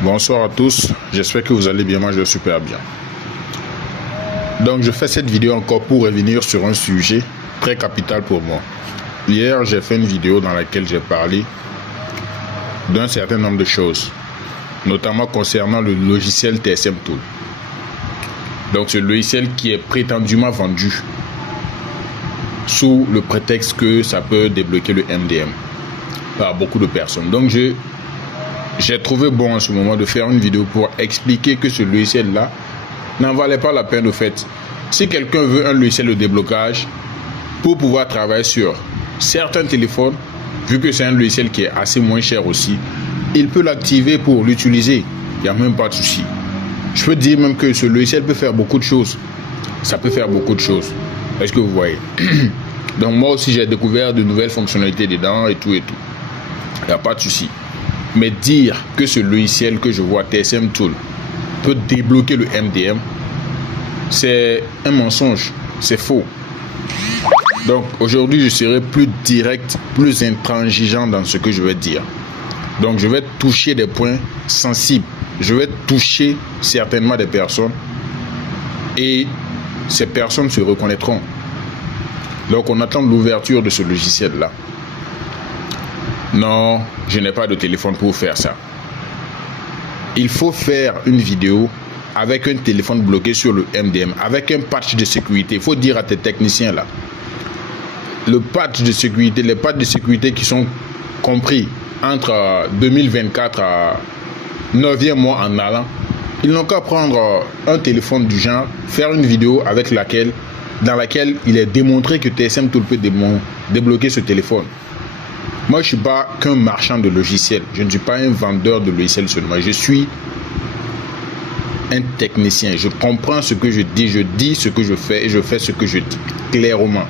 Bonsoir à tous, j'espère que vous allez bien, moi je vais super bien. Donc je fais cette vidéo encore pour revenir sur un sujet très capital pour moi. Hier j'ai fait une vidéo dans laquelle j'ai parlé d'un certain nombre de choses, notamment concernant le logiciel TSM Tool. Donc ce logiciel qui est prétendument vendu sous le prétexte que ça peut débloquer le MDM par beaucoup de personnes. Donc j'ai trouvé bon en ce moment de faire une vidéo pour expliquer que ce logiciel-là n'en valait pas la peine de fait. Si quelqu'un veut un logiciel de déblocage pour pouvoir travailler sur certains téléphones, vu que c'est un logiciel qui est assez moins cher aussi, il peut l'activer pour l'utiliser. Il n'y a même pas de souci. Je peux dire même que ce logiciel peut faire beaucoup de choses. Ça peut faire beaucoup de choses. Est-ce que vous voyez? Donc moi aussi j'ai découvert de nouvelles fonctionnalités dedans et tout et tout. Il n'y a pas de souci. Mais dire que ce logiciel que je vois, TSM Tool, peut débloquer le MDM, c'est un mensonge, c'est faux. Donc aujourd'hui, je serai plus direct, plus intransigeant dans ce que je vais dire. Donc je vais toucher des points sensibles. Je vais toucher certainement des personnes et ces personnes se reconnaîtront. Donc on attend l'ouverture de ce logiciel-là. Non, je n'ai pas de téléphone pour faire ça. Il faut faire une vidéo avec un téléphone bloqué sur le MDM, avec un patch de sécurité. Il faut dire à tes techniciens là, le patch de sécurité, les patchs de sécurité qui sont compris entre 2024 à 9e mois en allant, ils n'ont qu'à prendre un téléphone du genre, faire une vidéo dans laquelle il est démontré que TSM Tool peut débloquer ce téléphone. Moi, je ne suis pas qu'un marchand de logiciels. Je ne suis pas un vendeur de logiciels seulement. Je suis un technicien. Je comprends ce que je dis ce que je fais et je fais ce que je dis clairement.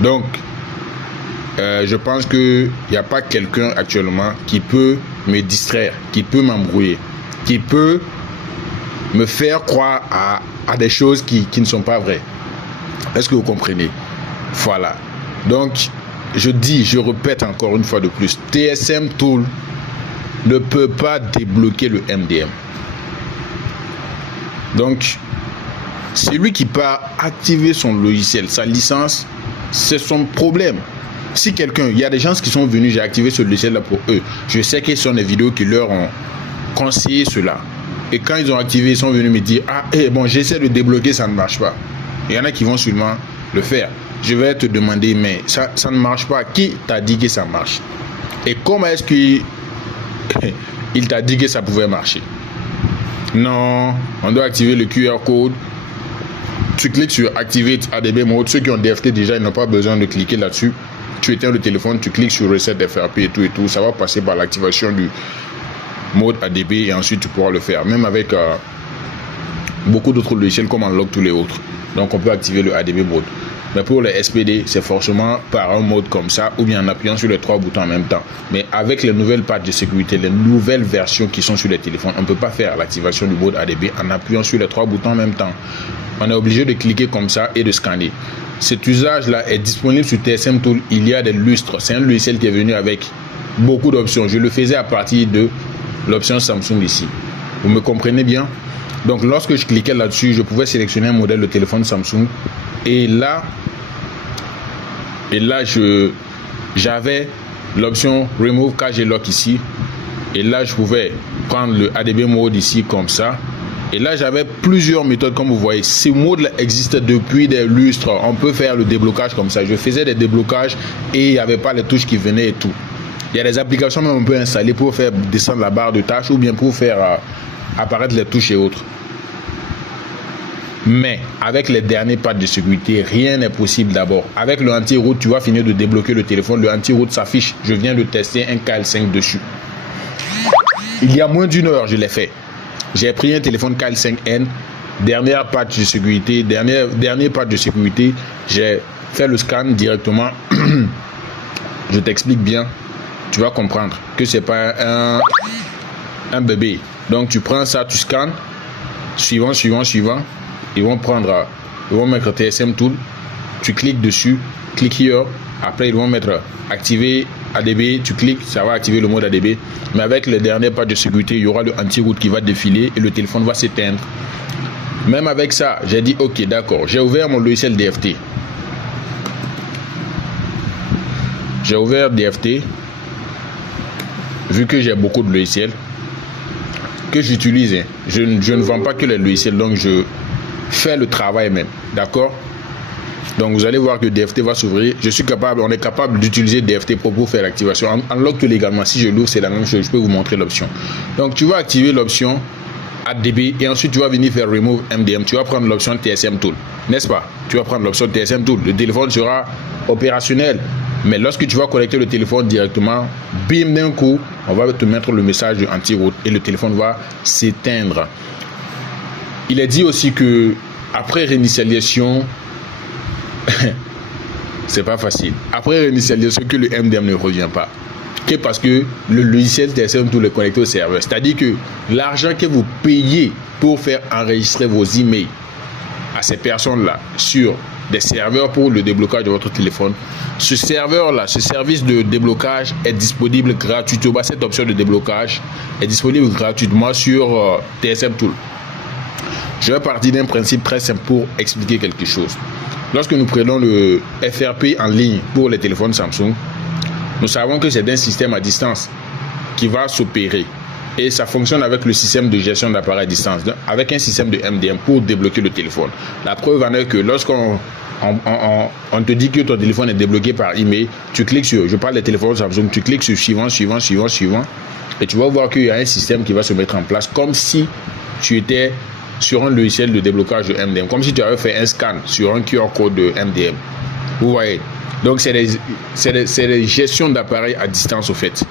Donc, je pense qu'il n'y a pas quelqu'un actuellement qui peut me distraire, qui peut m'embrouiller, qui peut me faire croire à des choses qui ne sont pas vraies. Est-ce que vous comprenez? Voilà. Donc, je répète encore une fois de plus, TSM Tool ne peut pas débloquer le MDM. Donc, celui qui peut activer son logiciel, sa licence, c'est son problème. Si quelqu'un, il y a des gens qui sont venus, j'ai activé ce logiciel-là pour eux. Je sais qu'ils sont des vidéos qui leur ont conseillé cela. Et quand ils ont activé, ils sont venus me dire, j'essaie de débloquer, ça ne marche pas. Il y en a qui vont sûrement le faire. Je vais te demander, mais ça ne marche pas. Qui t'a dit que ça marche? Et comment est-ce qu'il t'a dit que ça pouvait marcher? Non, on doit activer le QR code. Tu cliques sur Activate ADB Mode. Ceux qui ont DFT déjà, ils n'ont pas besoin de cliquer là-dessus. Tu éteins le téléphone, tu cliques sur Reset FRP et tout. Ça va passer par l'activation du mode ADB et ensuite tu pourras le faire. Même avec beaucoup d'autres logiciels comme Unlock tous les autres. Donc on peut activer le ADB Mode. Mais pour les SPD, c'est forcément par un mode comme ça ou bien en appuyant sur les 3 boutons en même temps. Mais avec les nouvelles patchs de sécurité, les nouvelles versions qui sont sur les téléphones, on ne peut pas faire l'activation du mode ADB en appuyant sur les 3 boutons en même temps. On est obligé de cliquer comme ça et de scanner. Cet usage-là est disponible sur TSM Tool. Il y a des lustres. C'est un logiciel qui est venu avec beaucoup d'options. Je le faisais à partir de l'option Samsung ici. Vous me comprenez bien? Donc lorsque je cliquais là-dessus, je pouvais sélectionner un modèle de téléphone Samsung. Et là j'avais l'option Remove Cache Lock ici. Et là, je pouvais prendre le ADB Mode ici comme ça. Et là, j'avais plusieurs méthodes comme vous voyez. Ces modes-là existent depuis des lustres. On peut faire le déblocage comme ça. Je faisais des déblocages et il n'y avait pas les touches qui venaient et tout. Il y a des applications même on peut installer pour faire descendre la barre de tâches ou bien pour faire apparaître les touches et autres. Mais avec les derniers patchs de sécurité, rien n'est possible d'abord. Avec le anti-route, tu vas finir de débloquer le téléphone. Le anti-route s'affiche. Je viens de tester un KL5 dessus. Il y a moins d'une heure, je l'ai fait. J'ai pris un téléphone KL5N. Dernier patch de sécurité. Dernier patch de sécurité. J'ai fait le scan directement. Je t'explique bien. Tu vas comprendre que c'est pas un bébé. Donc tu prends ça, tu scannes. Suivant. Ils vont mettre TSM Tool. Tu cliques dessus. Click here. Après, ils vont mettre activer ADB. Tu cliques, ça va activer le mode ADB. Mais avec le dernier patch de sécurité, il y aura le anti-route qui va défiler et le téléphone va s'éteindre. Même avec ça, j'ai dit ok, d'accord. J'ai ouvert mon logiciel DFT. J'ai ouvert DFT. Vu que j'ai beaucoup de logiciels que j'utilise, je ne vends pas que les logiciels, donc je fais le travail même. D'accord? Donc vous allez voir que DFT va s'ouvrir. On est capable d'utiliser DFT pour faire l'activation. Unlock que légalement, si je l'ouvre, c'est la même chose. Je peux vous montrer l'option. Donc tu vas activer l'option ADB et ensuite tu vas venir faire Remove MDM. Tu vas prendre l'option TSM Tool, n'est-ce pas? Tu vas prendre l'option TSM Tool. Le téléphone sera opérationnel. Mais lorsque tu vas connecter le téléphone directement, bim, d'un coup, on va te mettre le message de anti-route et le téléphone va s'éteindre. Il est dit aussi que après réinitialisation, c'est pas facile. Après réinitialisation, que le MDM ne revient pas. Parce que le logiciel TSM Tool est connecté au serveur. C'est-à-dire que l'argent que vous payez pour faire enregistrer vos emails à ces personnes-là sur des serveurs pour le déblocage de votre téléphone, ce serveur-là, ce service de déblocage est disponible gratuitement. Cette option de déblocage est disponible gratuitement sur TSM Tool. Je vais partir d'un principe très simple pour expliquer quelque chose. Lorsque nous prenons le FRP en ligne pour les téléphones Samsung, nous savons que c'est un système à distance qui va s'opérer. Et ça fonctionne avec le système de gestion d'appareil à distance, avec un système de MDM pour débloquer le téléphone. La preuve en est que lorsqu'on te dit que ton téléphone est débloqué par email, tu cliques sur, je parle des téléphones Samsung, tu cliques sur suivant, et tu vas voir qu'il y a un système qui va se mettre en place comme si tu étais sur un logiciel de déblocage de MDM, comme si tu avais fait un scan sur un QR code de MDM. Vous voyez? Donc c'est les gestions d'appareils à distance au fait.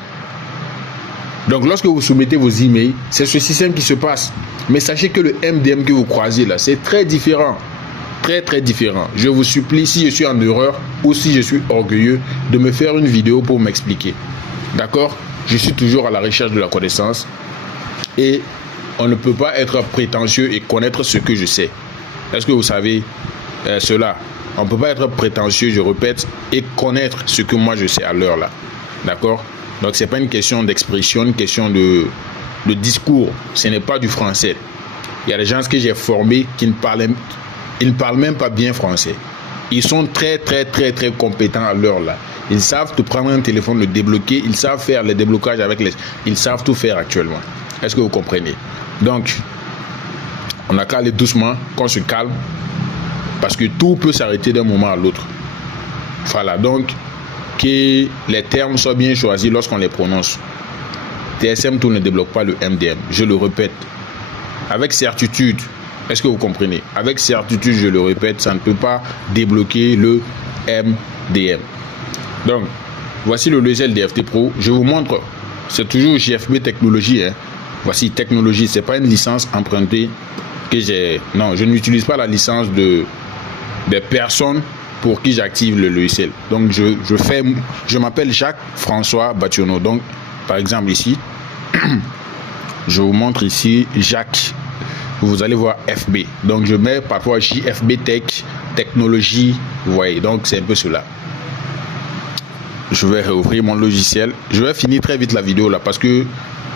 Donc lorsque vous soumettez vos emails, c'est ce système qui se passe. Mais sachez que le MDM que vous croisez là, c'est très différent. Très très différent. Je vous supplie, si je suis en erreur ou si je suis orgueilleux, de me faire une vidéo pour m'expliquer. D'accord? Je suis toujours à la recherche de la connaissance. Et on ne peut pas être prétentieux et connaître ce que je sais. Est-ce que vous savez cela? On ne peut pas être prétentieux, je répète, et connaître ce que moi je sais à l'heure là. D'accord? Donc ce n'est pas une question d'expression, une question de discours. Ce n'est pas du français. Il y a des gens que j'ai formés qui ne parlent même pas bien français. Ils sont très très très très compétents à l'heure là. Ils savent te prendre un téléphone, le débloquer. Ils savent faire les déblocages avec les... Ils savent tout faire actuellement. Est-ce que vous comprenez? Donc, on a qu'à aller doucement, qu'on se calme. Parce que tout peut s'arrêter d'un moment à l'autre. Voilà, donc, que les termes soient bien choisis lorsqu'on les prononce. TSM Tool ne débloque pas le MDM. Je le répète. Avec certitude, est-ce que vous comprenez? Avec certitude, je le répète, ça ne peut pas débloquer le MDM. Donc, voici le logiciel DFT Pro. Je vous montre, c'est toujours JFB Technologie. Voici Technologie, ce n'est pas une licence empruntée que j'ai. Non, je n'utilise pas la licence des personnes pour qui j'active le logiciel. Donc, je m'appelle Jacques-François Bationneau. Donc, par exemple ici, je vous montre ici Jacques. Vous allez voir FB. Donc, je mets parfois JFB Tech, Technologie. Vous voyez, donc c'est un peu cela. Je vais réouvrir mon logiciel. Je vais finir très vite la vidéo là parce que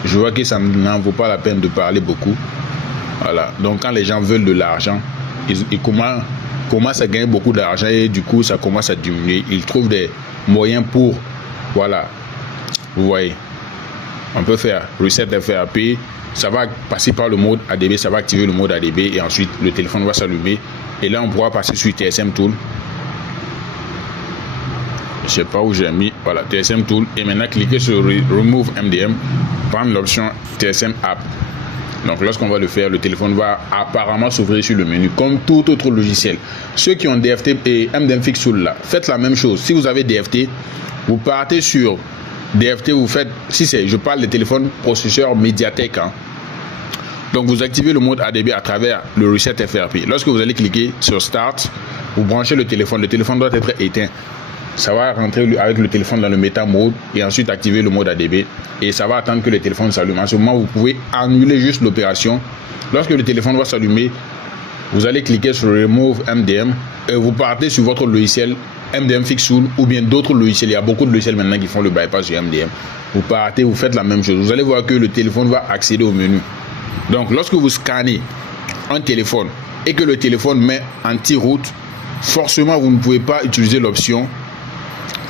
je vois que ça n'en vaut pas la peine de parler beaucoup. Voilà. Donc, quand les gens veulent de l'argent, ils commencent à gagner beaucoup d'argent et du coup, ça commence à diminuer. Ils trouvent des moyens pour... Voilà. Vous voyez. On peut faire Reset FRP. Ça va passer par le mode ADB. Ça va activer le mode ADB et ensuite, le téléphone va s'allumer. Et là, on pourra passer sur TSM Tool. Je ne sais pas où j'ai mis. Voilà, TSM Tool. Et maintenant, cliquez sur Remove MDM. Prendre l'option TSM App. Donc, lorsqu'on va le faire, le téléphone va apparemment s'ouvrir sur le menu comme tout autre logiciel. Ceux qui ont DFT et MDM Fix Tool là, faites la même chose. Si vous avez DFT, vous partez sur DFT, vous faites, je parle des téléphones processeurs Mediatek. Donc, vous activez le mode ADB à travers le Reset FRP. Lorsque vous allez cliquer sur Start, vous branchez le téléphone doit être éteint. Ça va rentrer avec le téléphone dans le Meta Mode et ensuite activer le mode ADB. Et ça va attendre que le téléphone s'allume. En ce moment, vous pouvez annuler juste l'opération. Lorsque le téléphone va s'allumer, vous allez cliquer sur Remove MDM et vous partez sur votre logiciel MDM Fixtool ou bien d'autres logiciels. Il y a beaucoup de logiciels maintenant qui font le bypass du MDM. Vous partez, vous faites la même chose. Vous allez voir que le téléphone va accéder au menu. Donc, lorsque vous scannez un téléphone et que le téléphone met anti-route, forcément, vous ne pouvez pas utiliser l'option.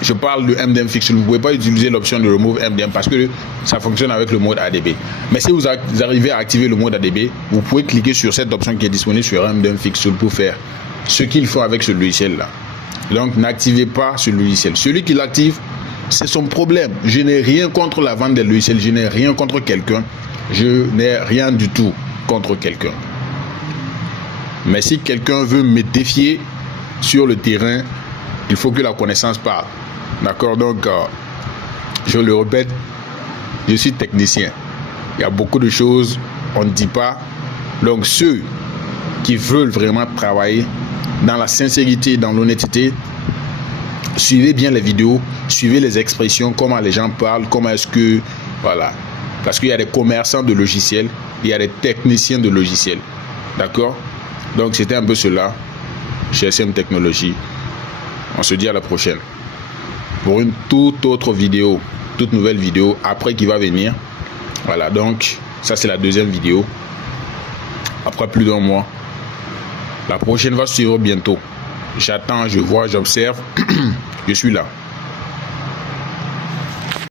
Je parle de MDM Fixtool. Vous ne pouvez pas utiliser l'option de Remove MDM parce que ça fonctionne avec le mode ADB. Mais si vous arrivez à activer le mode ADB, vous pouvez cliquer sur cette option qui est disponible sur MDM Fixtool pour faire ce qu'il faut avec ce logiciel-là. Donc, n'activez pas ce logiciel. Celui qui l'active, c'est son problème. Je n'ai rien contre la vente des logiciels. Je n'ai rien contre quelqu'un. Je n'ai rien du tout contre quelqu'un. Mais si quelqu'un veut me défier sur le terrain, il faut que la connaissance parle. D'accord? Donc, je le répète, je suis technicien. Il y a beaucoup de choses on ne dit pas. Donc, ceux qui veulent vraiment travailler dans la sincérité, dans l'honnêteté, suivez bien les vidéos, suivez les expressions, comment les gens parlent, comment est-ce que... Voilà. Parce qu'il y a des commerçants de logiciels, il y a des techniciens de logiciels. D'accord? Donc, c'était un peu cela chez SM Technologies. On se dit à la prochaine. Pour une toute autre vidéo, toute nouvelle vidéo après qui va venir. Voilà, donc, ça c'est la deuxième vidéo. Après plus d'1 mois. La prochaine va suivre bientôt. J'attends, je vois, j'observe. Je suis là.